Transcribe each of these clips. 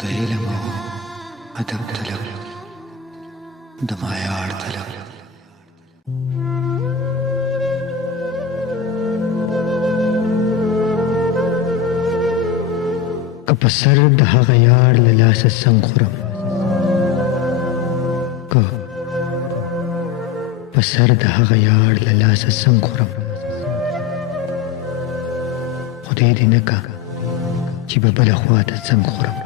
د علم او ادب طلب د معیار طلب که په سر د هغه یار له لاسه څنګ خورم که په سر د هغه یار له لاسه څنګ خورم خدای دې نه کا چې به بله خوا ته څنګ خورم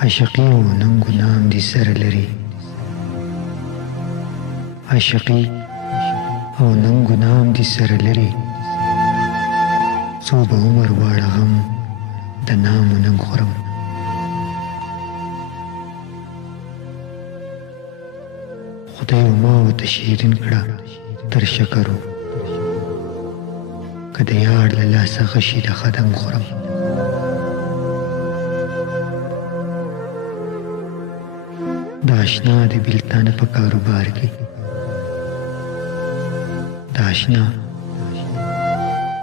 عاشقي او ننګ و نام دې سره لري عاشقي او ننګ و نام دې سره لري څو به عمر واړه غم د نام و ننګ خورم خدای ما ورته شیرین کړه تر شکرو که د یار له لاسه غشي د خدنګ خورم د اشنا د بېلتانه په کاروبار کې د اشنا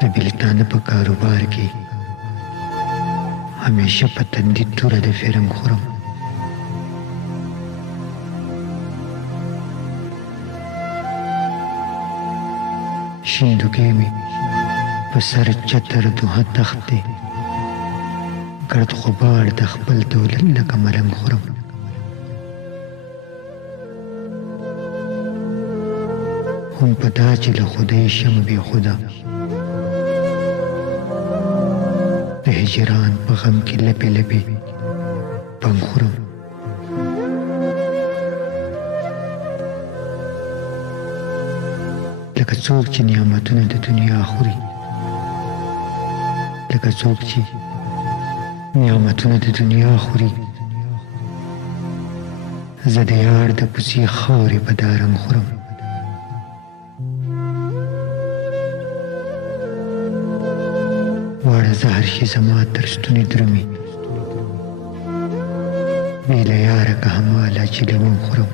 د بېلتانه په کاروبار کې همیشه په تندي توره د فرنګ خورم شیندوکې مې په سر چتر دوه تخت دی ګرد غبار د خپل دولت لکه ملنګ خورم هم په دا چې له خدای شم بې خدا د هجران په غم کې لپې لپې بنګ خورم لکه څوک چې نعمتونه د دنیا خوري لکه څوک چې نعمتونه د دنیا خوري زه د یار د کوڅې خاورې په دا رنګ خورم واړه زهر شي زما تر ستوني درومي بې له یاره که هماله چې لونګ خورم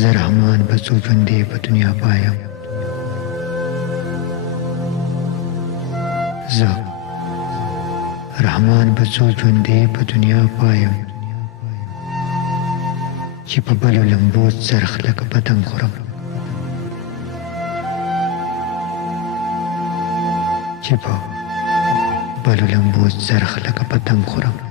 زه رحمان به څو ژوندې په دنیا پایم زه رحمان به څو ژوندې په دنیا پایم چې په بلو لمبو څرخ لکه پتنګ خورم چې په بلو لمبو څرخ لکه پتنګ خورم